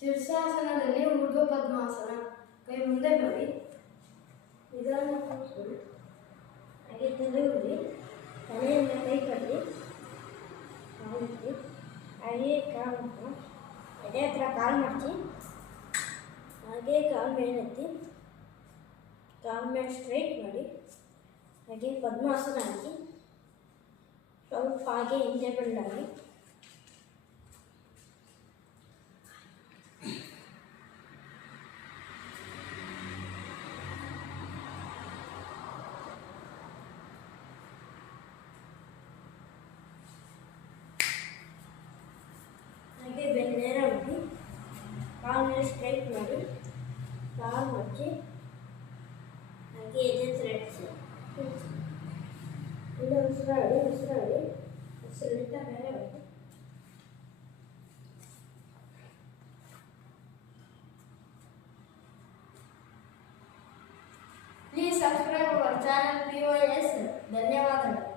ಶೀರ್ಷಾಸನದಲ್ಲಿ ಊರ್ಧ್ವ ಪದ್ಮಾಸನ. ಕೈ ಮುಂದೆ ಮಾಡಿ, ನಿಧಾನ ಕೂರಿಸ್ಕೊಳ್ಳಿ. ಹಾಗೆ ತಲೆ ಉರಿ, ತಲೆಯಿಂದ ಕೈ ಕಟ್ಟಿ, ಕಾಲಿಟ್ಟು, ಹಾಗೆ ಕಾಲು ಎದೆ ಹತ್ರ ಕಾಲು ಮಡಚಿ, ಹಾಗೆ ಕಾಲು ಮೇಲೆತ್ತಿ, ಕಾಲು ಮೇಲೆ ಸ್ಟ್ರೈಟ್ ಮಾಡಿ, ಹಾಗೆ ಪದ್ಮಾಸನ ಹಾಕಿ, ಸ್ವಲ್ಪ ಹಾಗೆ ಹಿಂದೆ ಬೆಂಡಾಗಿ, ಹಾಗೆ ಬೆನ್ನೇರ ಮಾಡಿ, ಕಾಲು ಮೇಲೆ ಸ್ಟ್ರೈಟ್ ಮಾಡಿ, ಕಾಲು ಮಡಚಿ, ಹಾಗೆ ಎದೆ ಥ್ರೆಡ್ಸ್ ಇಲ್ಲ ಉಸಿರಾಡಿ ಉಸಿರಿಡ್ತಾ ಮೇಲೆ ಬರ್ತದೆ. Please subscribe our channel POS. ಧನ್ಯವಾದಗಳು.